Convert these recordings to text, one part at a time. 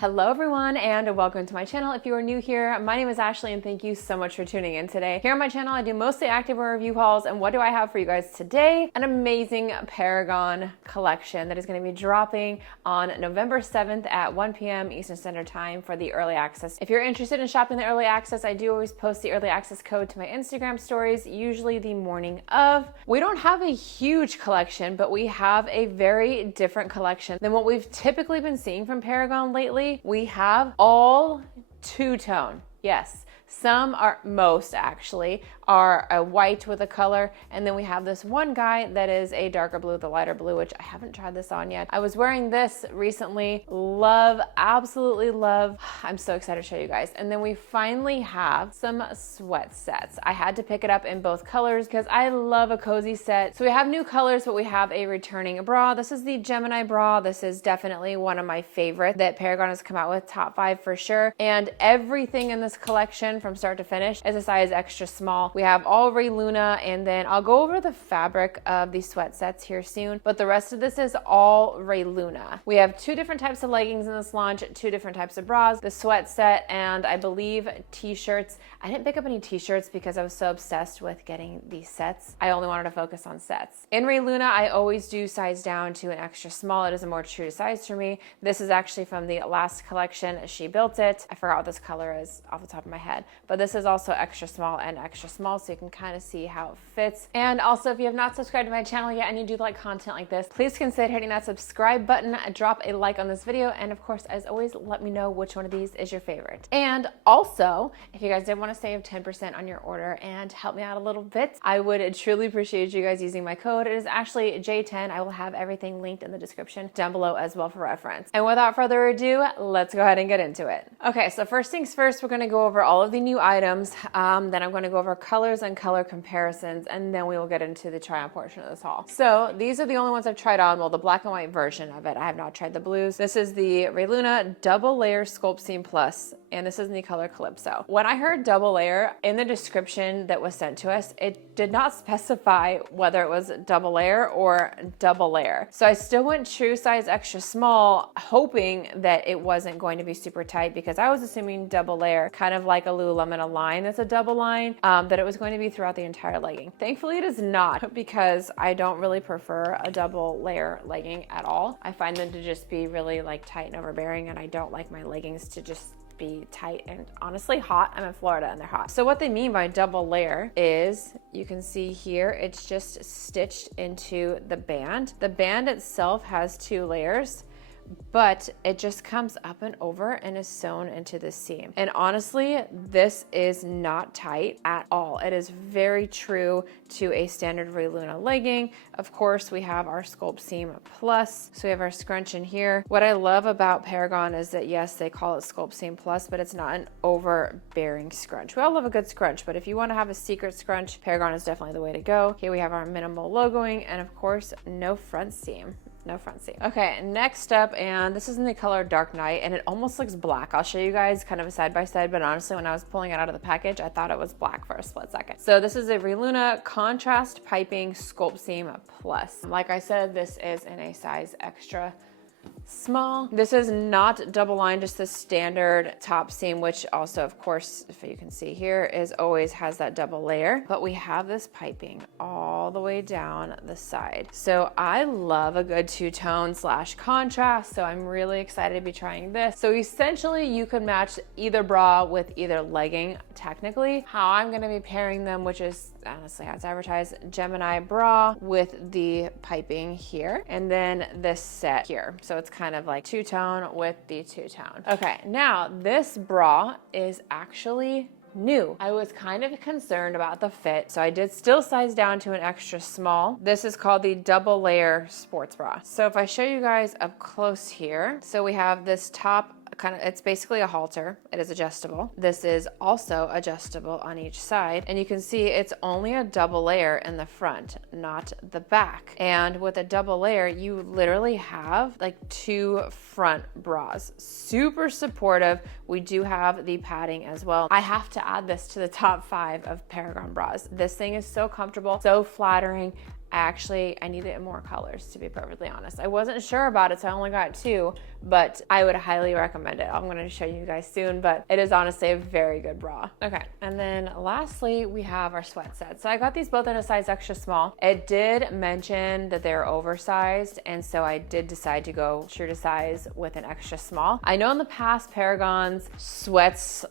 Hello everyone and welcome to my channel. If you are new here, my name is Ashley and thank you so much for tuning in today. Here on my channel, I do mostly activewear review hauls, and what do I have for you guys today? An amazing Paragon collection that is going to be dropping on November 7th at 1 p.m. Eastern Standard Time for the early access. If you're interested in shopping the early access, I do always post the early access code to my Instagram stories, usually the morning of. We don't have a huge collection, but we have a very different collection than what we've typically been seeing from Paragon lately. We have all two-tone. Yes, most actually are a white with a color, and then we have this one guy that is a darker blue with a lighter blue, which I haven't tried this on yet. I was wearing this recently. Love, absolutely love. I'm so excited to show you guys. And then we finally have some sweat sets. I had to pick it up in both colors because I love a cozy set. So we have new colors, but we have a returning bra. This is the Gemini bra. This is definitely one of my favorite that Paragon has come out with, top 5 for sure. And everything in this collection from start to finish is a size extra small. We have all Ray Luna, and then I'll go over the fabric of these sweat sets here soon, but the rest of this is all Ray Luna. We have 2 different types of leggings in this launch, 2 different types of bras, the sweat set, and I believe t-shirts. I didn't pick up any t-shirts because I was so obsessed with getting these sets. I only wanted to focus on sets. In Ray Luna, I always do size down to an extra small. It is a more true to size for me. This is actually from the last collection. She built it. I forgot what this color is off the top of my head, but this is also extra small and extra small, so you can kind of see how it fits. And also, if you have not subscribed to my channel yet and you do like content like this, please consider hitting that subscribe button, drop a like on this video, and of course, as always, let me know which one of these is your favorite. And also, if you guys did want to save 10% on your order and help me out a little bit, I would truly appreciate you guys using my code. It is ASHLEY10. I will have everything linked in the description down below as well for reference. And without further ado, let's go ahead and get into it. Okay, so first things first, we're going to go over all of the new items. Then I'm going to go over colors and color comparisons, and then we will get into the try on portion of this haul. So these are the only ones I've tried on. Well, the black and white version of it. I have not tried the blues. This is the Ray Luna Double Layer Sculpt Seam Plus, and this is in the color Calypso. When I heard double layer in the description that was sent to us, it did not specify whether it was double layer or double layer. So I still went true size extra small, hoping that it wasn't going to be super tight, because I was assuming double layer, kind of like a Lululemon Align that's a double line, that it was going to be throughout the entire legging. Thankfully, it is not, because I don't really prefer a double layer legging at all. I find them to just be really like tight and overbearing, and I don't like my leggings to just be tight and honestly hot. I'm in Florida and they're hot. So what they mean by double layer is, you can see here, it's just stitched into the band. The band itself has 2 layers, but it just comes up and over and is sewn into the seam. And honestly, this is not tight at all. It is very true to a standard Ray Luna legging. Of course, we have our Sculpt Seam Plus. So we have our scrunch in here. What I love about Paragon is that, yes, they call it Sculpt Seam Plus, but it's not an overbearing scrunch. We all love a good scrunch, but if you want to have a secret scrunch, Paragon is definitely the way to go. Here we have our minimal logoing, and of course, no front seam. No front seam. Okay, next up, and this is in the color Dark Night, and it almost looks black. I'll show you guys kind of a side by side, but honestly, when I was pulling it out of the package, I thought it was black for a split second. So this is a Ray Luna Contrast Piping Sculpt Seam Plus. Like I said, this is in a size extra small. This is not double line, just the standard top seam, which also, of course, if you can see here, is always has that double layer, but we have this piping all the way down the side. So I love a good two-tone / contrast, so I'm really excited to be trying this. So essentially, you could match either bra with either legging, technically. How I'm going to be pairing them, which is honestly how it's advertised, Gemini bra with the piping here, and then this set here. So it's kind of like two-tone with the two-tone. Okay, now this bra is actually new. I was kind of concerned about the fit, so I did still size down to an extra small. This is called the Double Layer Sports Bra. So if I show you guys up close here, so we have this top it's basically a halter. It is adjustable. This is also adjustable on each side. And you can see it's only a double layer in the front, not the back. And with a double layer, you literally have like 2 front bras. Super supportive. We do have the padding as well. I have to add this to the top 5 of Paragon bras. This thing is so comfortable, so flattering. I needed it in more colors, to be perfectly honest. I wasn't sure about it, so I only got 2, but I would highly recommend it. I'm going to show you guys soon, but it is honestly a very good bra. Okay, and then lastly, we have our sweat set. So I got these both in a size extra small. It did mention that they're oversized, and so I did decide to go true to size with an extra small. I know in the past, Paragon's sweats,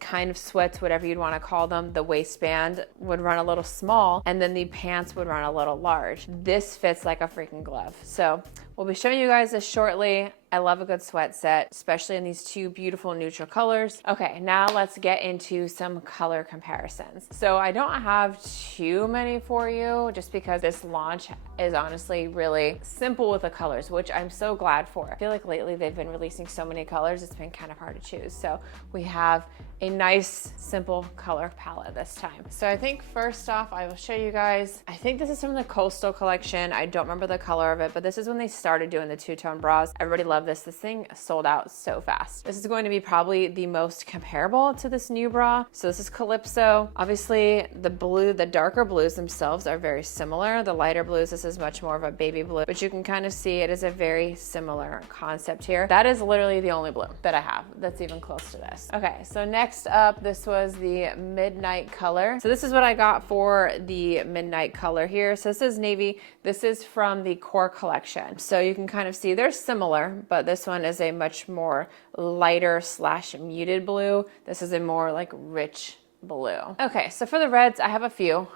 whatever you'd want to call them, the waistband would run a little small, and then the pants would run a little large. This fits like a freaking glove. So we'll be showing you guys this shortly. I love a good sweat set, especially in these 2 beautiful neutral colors. Okay, now let's get into some color comparisons. So I don't have too many for you just because this launch is honestly really simple with the colors, which I'm so glad for. I feel like lately they've been releasing so many colors, it's been kind of hard to choose. So we have a nice, simple color palette this time. So I think first off, I will show you guys, I think this is from the Coastal collection. I don't remember the color of it, but this is when they started doing the 2-tone bras. Everybody loved this. This thing sold out so fast. This is going to be probably the most comparable to this new bra. So this is Calypso. Obviously the blue, the darker blues themselves are very similar. The lighter blues, this is much more of a baby blue, but you can kind of see it is a very similar concept here. That is literally the only blue that I have that's even close to this. Okay, so next up, this was the Midnight color. So this is what I got for the Midnight color here. So this is navy. This is from the Core collection. So you can kind of see they're similar, but this one is a much more lighter / muted blue. This is a more like rich blue. Okay, so for the reds, I have a few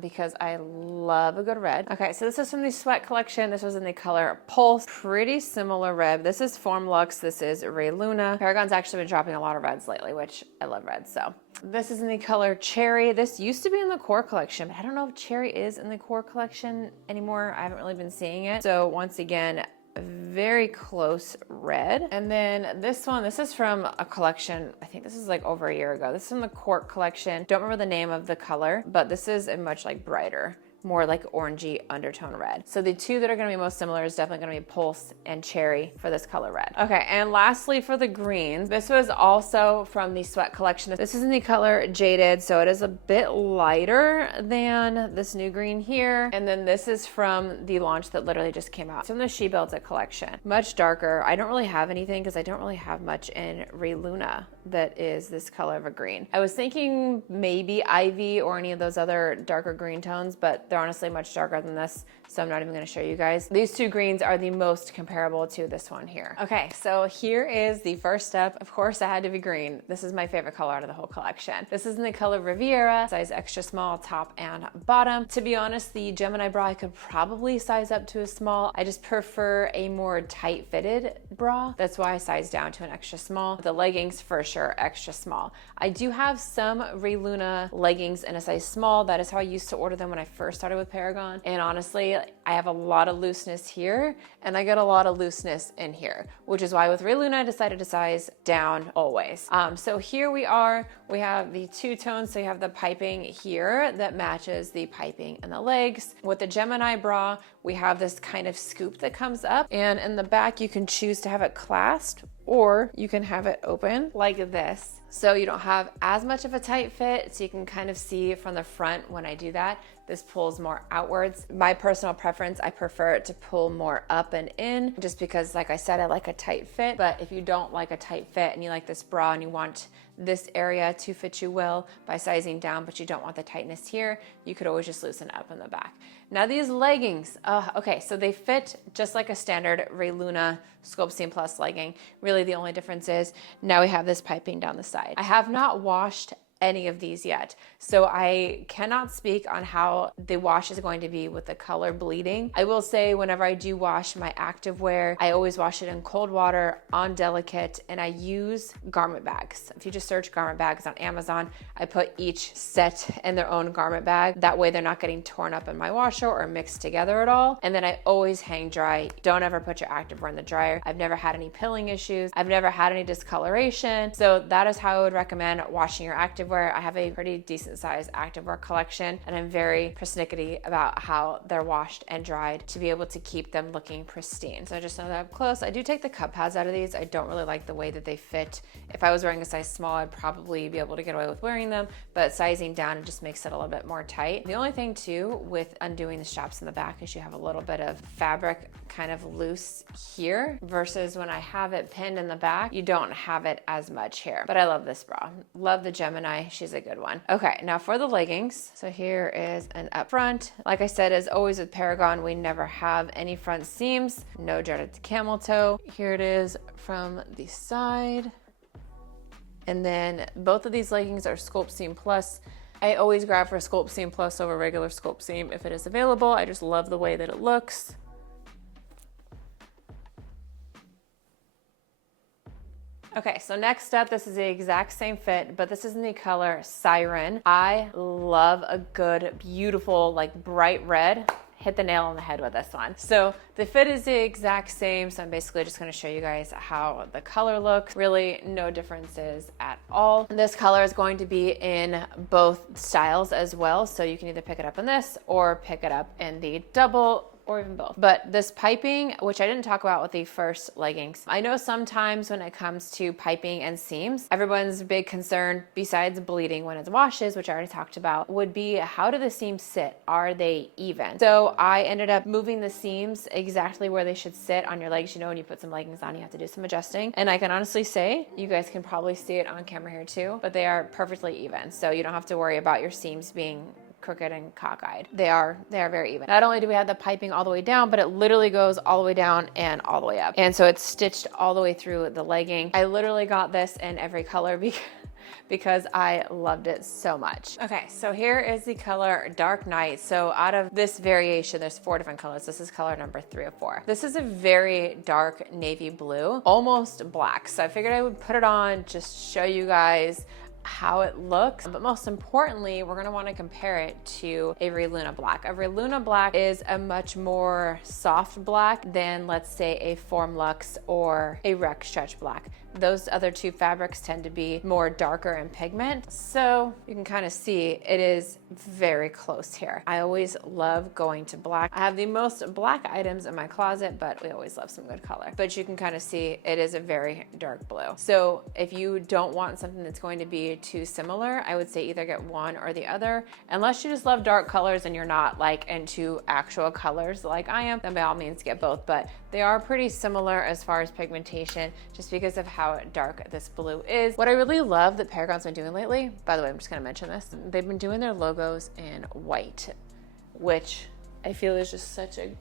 because I love a good red. Okay, so this is from the Sweat collection. This was in the color Pulse. Pretty similar red. This is Formlux. This is Ray Luna. Paragon's actually been dropping a lot of reds lately, which I love reds. So this is in the color Cherry. This used to be in the Core collection, but I don't know if Cherry is in the Core collection anymore. I haven't really been seeing it. So once again, very close red. And then this one, this is from a collection, I think this is like over a year ago. This is from the Court collection. Don't remember the name of the color, but this is a much like brighter, more like orangey undertone red. So the 2 that are gonna be most similar is definitely gonna be Pulse and Cherry for this color red. Okay, and lastly for the greens, this was also from the Sweat collection. This is in the color Jaded, so it is a bit lighter than this new green here. And then this is from the launch that literally just came out. It's from the She Builds It collection. Much darker. I don't really have anything because I don't really have much in Ray Luna that is this color of a green. I was thinking maybe Ivy or any of those other darker green tones, but they're honestly much darker than this, so I'm not even gonna show you guys. These 2 greens are the most comparable to this one here. Okay, so here is the first step. Of course, it had to be green. This is my favorite color out of the whole collection. This is in the color Riviera, size extra small, top and bottom. To be honest, the Gemini bra I could probably size up to a small. I just prefer a more tight fitted bra. That's why I sized down to an extra small. The leggings, for sure, extra small. I do have some Ray Luna leggings in a size small. That is how I used to order them when I first started with Paragon. And honestly, I have a lot of looseness here and I get a lot of looseness in here, which is why with Ray Luna I decided to size down always. So here we are, we have the 2 tones. So you have the piping here that matches the piping in the legs. With the Gemini bra, we have this kind of scoop that comes up, and in the back you can choose to have it clasped or you can have it open like this. So you don't have as much of a tight fit, so you can kind of see from the front when I do that. This pulls more outwards. My personal preference, I prefer it to pull more up and in, just because like I said, I like a tight fit. But if you don't like a tight fit and you like this bra and you want this area to fit you well by sizing down, but you don't want the tightness here, you could always just loosen up in the back. Now these leggings, okay, so they fit just like a standard Ray Luna Sculpt Seam Plus legging. Really the only difference is now we have this piping down the side. I have not washed any of these yet, so I cannot speak on how the wash is going to be with the color bleeding. I will say whenever I do wash my activewear, I always wash it in cold water on delicate, and I use garment bags. If you just search garment bags on Amazon, I put each set in their own garment bag. That way they're not getting torn up in my washer or mixed together at all. And then I always hang dry. Don't ever put your activewear in the dryer. I've never had any pilling issues. I've never had any discoloration. So that is how I would recommend washing your activewear. activewear. I have a pretty decent sized activewear collection, and I'm very persnickety about how they're washed and dried to be able to keep them looking pristine. So I just know that up close. I do take the cup pads out of these. I don't really like the way that they fit. If I was wearing a size small, I'd probably be able to get away with wearing them, but sizing down, it just makes it a little bit more tight. The only thing too with undoing the straps in the back is you have a little bit of fabric kind of loose here versus when I have it pinned in the back, you don't have it as much here. But I love this bra. Love the Gemini. She's a good one. Okay, now for the leggings. So here is an up front. Like I said, as always with Paragon, we never have any front seams, no dreaded camel toe. Here it is from the side. And then both of these leggings are Sculpt Seam Plus. I always grab for Sculpt Seam Plus over regular Sculpt Seam if it is available. I just love the way that it looks. Okay, so next up, this is the exact same fit, but this is in the color Siren. I love a good, beautiful, like bright red. Hit the nail on the head with this one. So the fit is the exact same. So I'm basically just gonna show you guys how the color looks. Really no differences at all. This color is going to be in both styles as well. So you can either pick it up in this or pick it up in the double or even both. But this piping, which I didn't talk about with the first leggings, I know sometimes when it comes to piping and seams, everyone's big concern, besides bleeding when it washes, which I already talked about, would be how do the seams sit? Are they even? So I ended up moving the seams exactly where they should sit on your legs. You know, when you put some leggings on, you have to do some adjusting. And I can honestly say, you guys can probably see it on camera here too, but they are perfectly even. So you don't have to worry about your seams being crooked and cockeyed. They are very even. Not only do we have the piping all the way down, but it literally goes all the way down and all the way up. And so it's stitched all the way through the legging. I literally got this in every color because I loved it so much. Okay, so here is the color Dark Night. So out of this variation, there's 4 different colors. This is color number 3 of 4. This is a very dark navy blue, almost black. So I figured I would put it on, just show you guys how it looks, but most importantly, we're gonna wanna compare it to Avery Luna Black. Avery Luna Black is a much more soft black than, let's say, a Formlux or a Rec Stretch Black. Those other 2 fabrics tend to be more darker in pigment. So you can kind of see it is very close here. I always love going to black. I have the most black items in my closet, but we always love some good color. But you can kind of see it is a very dark blue. So if you don't want something that's going to be too similar, I would say either get one or the other. Unless you just love dark colors and you're not like into actual colors like I am, then by all means get both. But they are pretty similar as far as pigmentation, just because of how dark this blue is. What I really love that Paragon's been doing lately, by the way, I'm just gonna mention this, they've been doing their logos in white, which I feel is just such a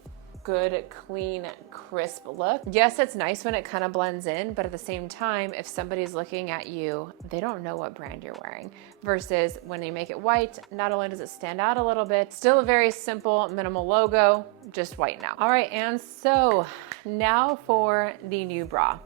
good, clean, crisp look. Yes, it's nice when it kind of blends in, but at the same time, if somebody's looking at you, they don't know what brand you're wearing. Versus when you make it white, not only does it stand out a little bit, still a very simple, minimal logo, just white now. All right, and so now for the new bra.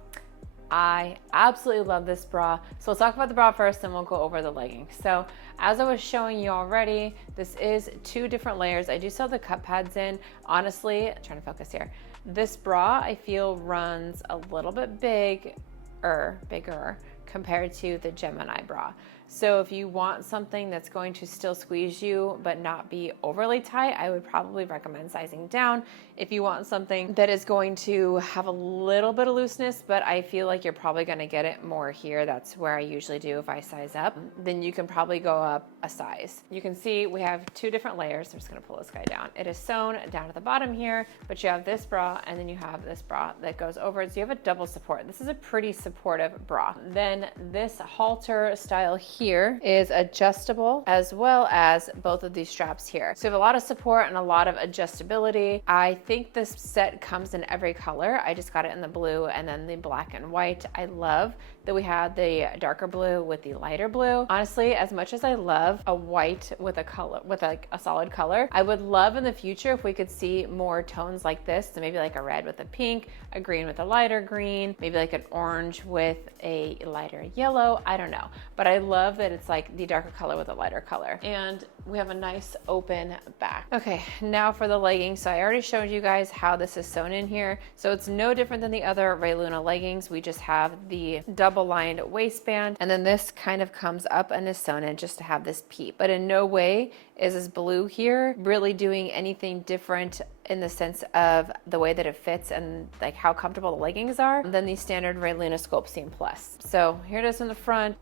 I absolutely love this bra. So let's talk about the bra first, then we'll go over the leggings. So as I was showing you already, this is 2 different layers. I do still have the cup pads in. Honestly, I'm trying to focus here. This bra I feel runs a little bit bigger compared to the Gemini bra. So if you want something that's going to still squeeze you but not be overly tight, I would probably recommend sizing down. If you want something that is going to have a little bit of looseness, but I feel like you're probably gonna get it more here, that's where I usually do if I size up, then you can probably go up a size. You can see we have 2 different layers. I'm just gonna pull this guy down. It is sewn down at the bottom here, but you have this bra and then you have this bra that goes over it. So you have a double support. This is a pretty supportive bra. Then this halter style here is adjustable, as well as both of these straps here. So you have a lot of support and a lot of adjustability. I think this set comes in every color. I just got it in the blue and then the black and white. I love that we have the darker blue with the lighter blue. Honestly, as much as I love a white with a color, with like a solid color, I would love in the future if we could see more tones like this. So maybe like a red with a pink, a green with a lighter green, maybe like an orange with a lighter yellow. I don't know, but I love that it's like the darker color with a lighter color. And we have a nice open back. Okay, now for the leggings. So I already showed you guys how this is sewn in here. So it's no different than the other Ray Luna leggings. We just have the double lined waistband, and then this kind of comes up and is sewn in just to have this peep. But in no way is this blue here really doing anything different in the sense of the way that it fits and like how comfortable the leggings are than the standard Ray Luna Sculpt Seam Plus. So here it is from the front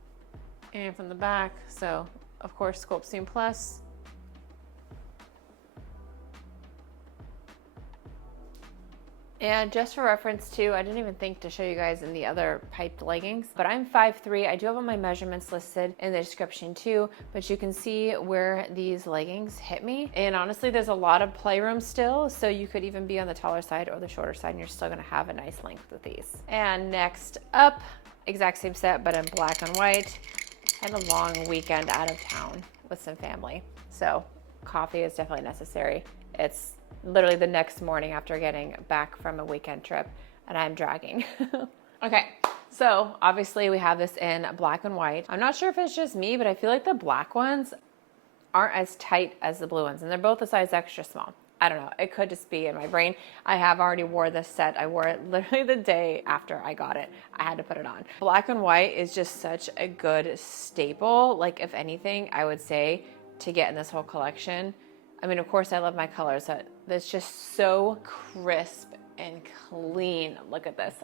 and from the back. So of course, Sculpt Seam Plus. And just for reference too, I didn't even think to show you guys in the other piped leggings, but I'm 5'3". I do have all my measurements listed in the description too, but you can see where these leggings hit me. And honestly, there's a lot of playroom still, so you could even be on the taller side or the shorter side, and you're still gonna have a nice length with these. And next up, exact same set, but in black and white. Had a long weekend out of town with some family, so coffee is definitely necessary. It's literally the next morning after getting back from a weekend trip, and I'm dragging. Okay, so obviously we have this in black and white. I'm not sure if it's just me, but I feel like the black ones aren't as tight as the blue ones, and they're both a size extra small. I don't know, it could just be in my brain. I have already wore this set. I wore it literally the day after I got it. I had to put it on. Black and white is just such a good staple. Like if anything, I would say to get in this whole collection. I mean, of course I love my colors, but it's just so crisp and clean. Look at this.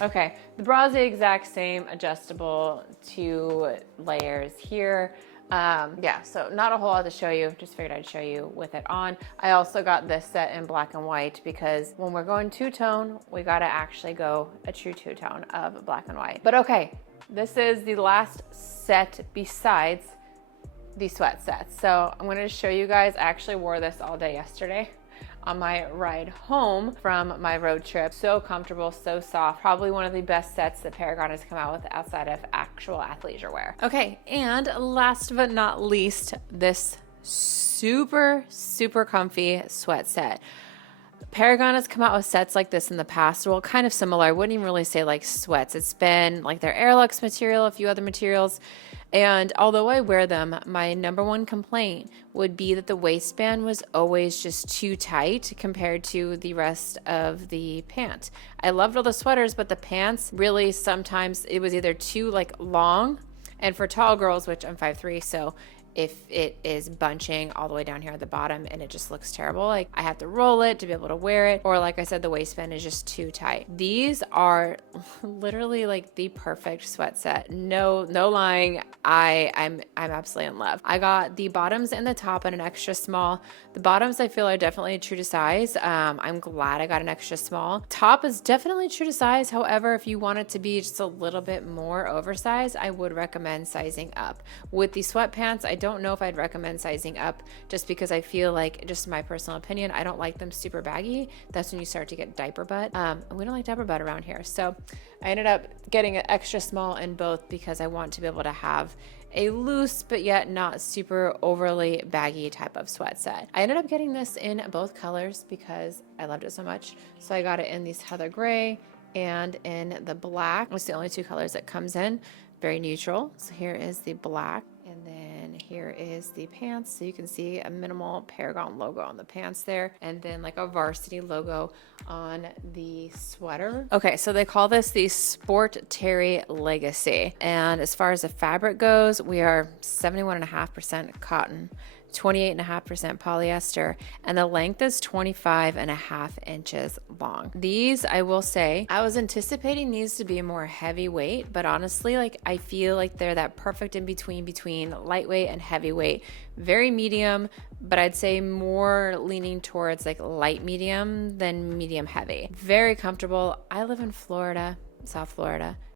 Okay. The bra is the exact same, adjustable, 2 layers here. Yeah, so not a whole lot to show you. Just figured I'd show you with it on. I also got this set in black and white because when we're going two-tone, we gotta actually go a true two-tone of black and white. But okay, this is the last set besides the sweat sets. So I'm gonna show you guys. I actually wore this all day yesterday on my ride home from my road trip. So comfortable, so soft. Probably one of the best sets that Paragon has come out with outside of actual athleisure wear. Okay, and last but not least, this super, super comfy sweat set. Paragon has come out with sets like this in the past. Well, kind of similar. I wouldn't even really say like sweats. It's been like their Airlux material, a few other materials. And although I wear them, my number one complaint would be that the waistband was always just too tight compared to the rest of the pant. I loved all the sweaters, but the pants really sometimes it was either too like long, and for tall girls, which I'm 5'3", so if it is bunching all the way down here at the bottom and it just looks terrible, like I have to roll it to be able to wear it, or like I said, the waistband is just too tight. These are literally like the perfect sweat set. No lying. I'm absolutely in love. I got the bottoms and the top in an extra small. The bottoms I feel are definitely true to size. I'm glad I got an extra small. Top is definitely true to size. However, if you want it to be just a little bit more oversized, I would recommend sizing up. With the sweatpants, I don't know if I'd recommend sizing up just because I feel like, just my personal opinion, I don't like them super baggy. That's when you start to get diaper butt. We don't like diaper butt around here. So I ended up getting an extra small in both because I want to be able to have a loose but yet not super overly baggy type of sweat set. I ended up getting this in both colors because I loved it so much. So I got it in these heather gray and in the black. It's the only 2 colors it comes in. Very neutral. So here is the black, and then here is the pants. So you can see a minimal Paragon logo on the pants there, and then like a varsity logo on the sweater. Okay, so they call this the Sport Terry Legacy. And as far as the fabric goes, we are 71.5% cotton, 28.5% polyester, and the length is 25.5 inches long. These, I will say, I was anticipating these to be more heavyweight, but honestly, like I feel like they're that perfect in between lightweight and heavyweight. Very medium, but I'd say more leaning towards like light medium than medium heavy. Very comfortable. I live in Florida, South Florida.